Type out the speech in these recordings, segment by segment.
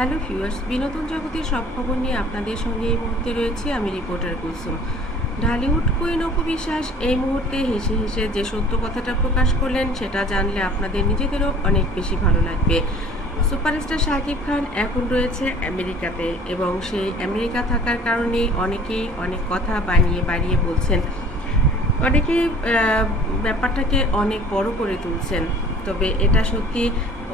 Hello viewers, বিনোদন জগতের সব খবর নিয়ে আপনাদের সঙ্গে এই মুহূর্তে রয়েছে আমি রিপোর্টার কুসুম ঢালিউড কুইন অপু বিশ্বাস এই মুহূর্তে হেসে হেসে যে সত্য কথাটা প্রকাশ করলেন, সেটা জানলে আপনাদের নিজেদেরও অনেক বেশি ভালো লাগবে। সুপারস্টার শাকিব খান এখন রয়েছে আমেরিকাতে এবং সেই আমেরিকা থাকার কারণেই অনেকেই অনেক কথা বানিয়ে বাড়িয়ে বলছেন অনেকেই ব্যাপারটাকে অনেক বড় করে তুলছেন। তবে এটা সত্যি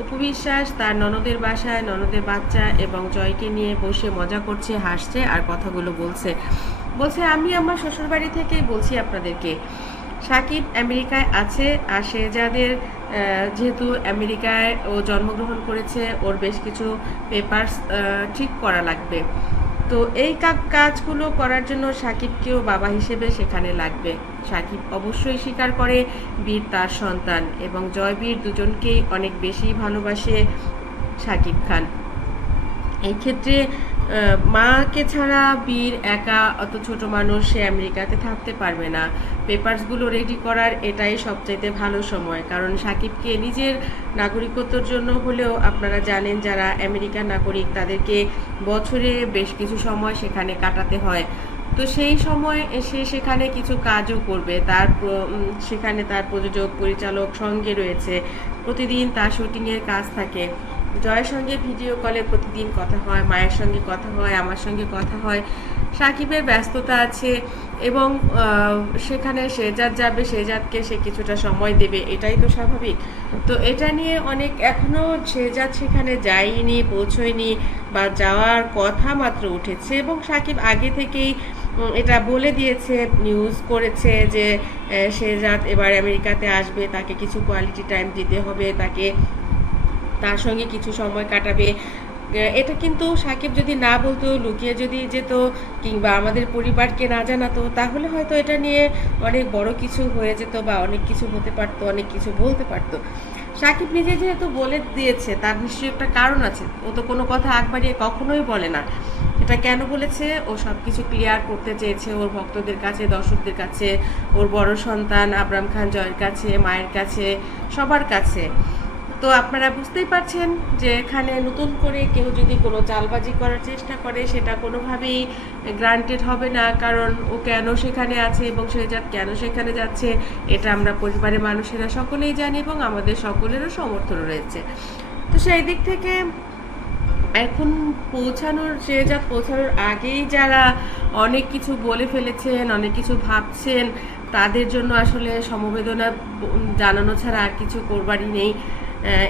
অপবিশ্বাস, তার ননদের বাসায়, ননদের বাচ্চা এবং জয়কে নিয়ে বসে মজা করছে, হাসছে আর কথাগুলো বলছে। বলছে, আমি আমার শ্বশুরবাড়ি থেকেই বলছি আপনাদেরকে, সাকিব আমেরিকায় আছে আর যাদের যেহেতু আমেরিকায় ও জন্মগ্রহণ করেছে, ওর বেশ কিছু পেপারস ঠিক করা লাগবে। তো এই কাজগুলো করার জন্য সাকিবকেও বাবা হিসেবে সেখানে লাগবে। সাকিব অবশ্যই স্বীকার করে, বীর তার সন্তান এবং জয়বীর দুজনকেই অনেক বেশি ভালোবাসে সাকিব খান। এই ক্ষেত্রে মাকে ছাড়া বীর, একা অত ছোট মানুষ, সে আমেরিকাতে থাকতে পারবে না। পেপারসগুলো রেডি করার এটাই সবচাইতে ভালো সময়। কারণ সাকিবকে নিজের নাগরিকত্বর জন্য হলেও আপনারা জানেন, যারা আমেরিকার নাগরিক, তাদেরকে বছরে বেশ কিছু সময় সেখানে কাটাতে হয়। তো সেই সময় সে সেখানে কিছু কাজও করবে। তার সেখানে তার প্রযোজক, পরিচালক সঙ্গে রয়েছে। প্রতিদিন তার শুটিংয়ের কাজ থাকে। জয়ের সঙ্গে ভিডিও কলে প্রতিদিন কথা হয়, মায়ের সঙ্গে কথা হয়, আমার সঙ্গে কথা হয়। সাকিবের ব্যস্ততা আছে এবং সেখানে শেজাদ যাবে শেজাদকে সে কিছুটা সময় দেবে, এটাই তো স্বাভাবিক। তো এটা নিয়ে অনেক, এখনও শেজাদ সেখানে যায়নি, পৌঁছয়নি বা যাওয়ার কথা মাত্র উঠেছে এবং সাকিব আগে থেকেই এটা বলে দিয়েছে নিউজ করেছে যে শেজাদ এবার আমেরিকাতে আসবে, তাকে কিছু কোয়ালিটি টাইম দিতে হবে, তাকে তার সঙ্গে কিছু সময় কাটাবে। এটা কিন্তু সাকিব যদি না বলতো, লুকিয়ে যদি যেত, কিংবা আমাদের পরিবারকে না জানাতো, তাহলে হয়তো এটা নিয়ে অনেক বড় কিছু হয়ে যেত বা অনেক কিছু হতে পারতো, অনেক কিছু বলতে পারতো। সাকিব নিজে যেহেতু বলে দিয়েছে, তার নিশ্চয়ই একটা কারণ আছে। ও তো কোনো কথা আগ বাড়িয়ে কখনোই বলে না। এটা কেন বলেছে? ও সব কিছু ক্লিয়ার করতে চেয়েছে ওর ভক্তদের কাছে, দর্শকদের কাছে, ওর বড় সন্তান আবরাম খান জয়ের কাছে, মায়ের কাছে, সবার কাছে। তো আপনারা বুঝতেই পারছেন যে এখানে নতুন করে কেউ যদি কোনো চালবাজি করার চেষ্টা করে, সেটা কোনোভাবেই গ্রান্টেড হবে না। কারণ ও কেন সেখানে আছে এবং সে যা কেন সেখানে যাচ্ছে, এটা আমরা পরিবারের মানুষেরা সকলেই জানি এবং আমাদের সকলেরও সমর্থন রয়েছে। তো সেই দিক থেকে এখন পৌঁছানোর, সে যা পৌঁছানোর আগেই যারা অনেক কিছু বলে ফেলেছেন, অনেক কিছু ভাবছেন, তাদের জন্য আসলে সমবেদনা জানানো ছাড়া আর কিছু করবারই নেই।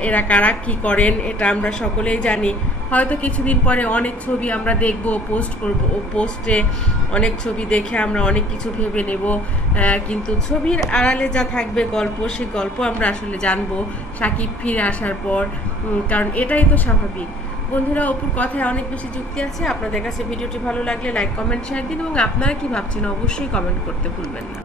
এরা কারা, কি করেন, এটা আমরা সকলেই জানি। হয়তো কিছুদিন পরে অনেক ছবি আমরা দেখব পোস্ট করব, ও পোস্টে অনেক ছবি দেখে আমরা অনেক কিছু ভেবে নেব। কিন্তু ছবির আড়ালে যা থাকবে গল্প সেই গল্প আমরা আসলে জানব সাকিব ফিরে আসার পর। কারণ এটাই তো স্বাভাবিক। বন্ধুরা, অপুর কথায় অনেক বেশি যুক্তি আছে। আপনাদের কাছে ভিডিওটি ভালো লাগলে লাইক কমেন্ট শেয়ার দিন এবং আপনারা কি ভাবছেন অবশ্যই কমেন্ট করতে ভুলবেন না।